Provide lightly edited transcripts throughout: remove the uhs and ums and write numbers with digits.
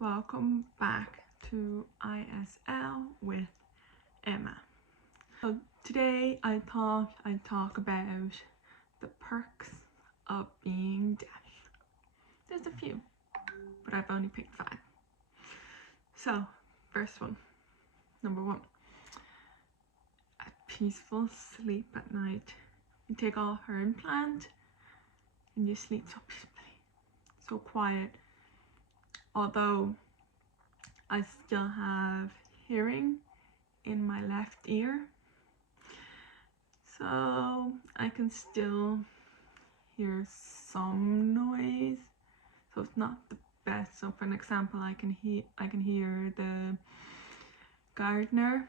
Welcome back to ISL with Emma. So today I thought I'd talk about the perks of being deaf. There's a few, but I've only picked 5. So first one, number 1, a peaceful sleep at night. You take off her implant and you sleep so peacefully, so quiet. Although I still have hearing in my left ear, so I can still hear some noise, so it's not the best. So for an example, I can hear the gardener,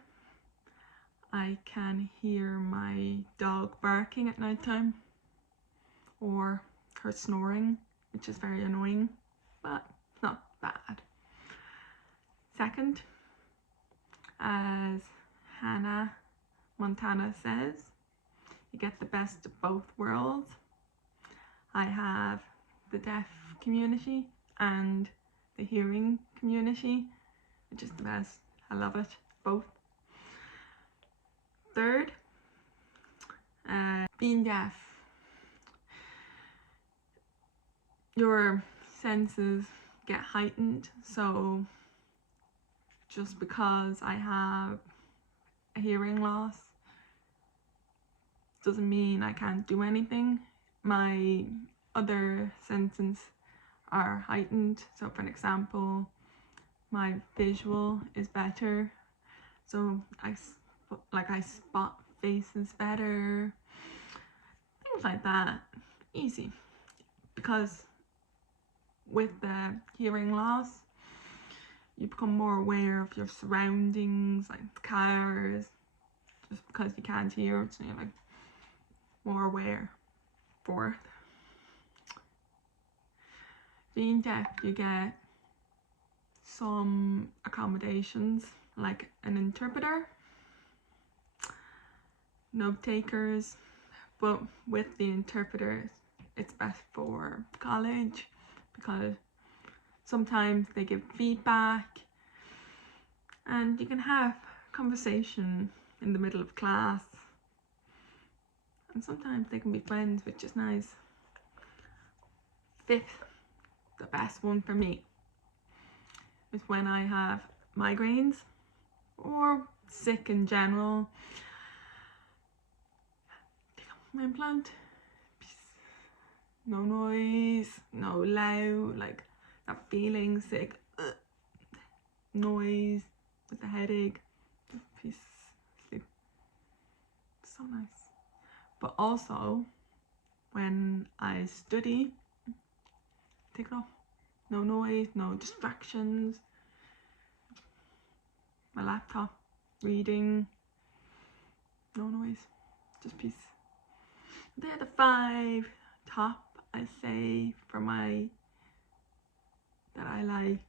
I can hear my dog barking at night time, or her snoring, which is very annoying, but not bad. Second, as Hannah Montana says, you get the best of both worlds. I have the deaf community and the hearing community, which is the best. I love it, both. Third, being deaf, your senses get heightened. So just because I have a hearing loss doesn't mean I can't do anything. My other senses are heightened. So for an example, my visual is better, so I spot faces better, things like that. Easy, because with the hearing loss you become more aware of your surroundings, like cars, just because you can't hear it, so you're like more aware. Fourth, being deaf, you get some accommodations like an interpreter, note takers, but with the interpreters it's best for college because sometimes they give feedback and you can have conversation in the middle of class, and sometimes they can be friends, which is nice. Fifth, the best one for me, is when I have migraines or sick in general. Take off my implant, no noise, no loud, like not feeling sick, noise with a headache, just peace, sleep. So nice. But also when I study, take it off, no noise, no distractions, my laptop, reading, no noise, just peace. They're the 5 top, I say, for that I like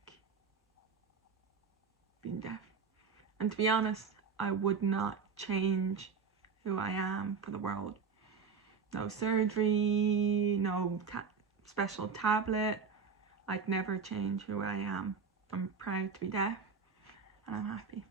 being deaf. And to be honest, I would not change who I am for the world. No surgery, no special tablet. I'd never change who I am. I'm proud to be deaf and I'm happy.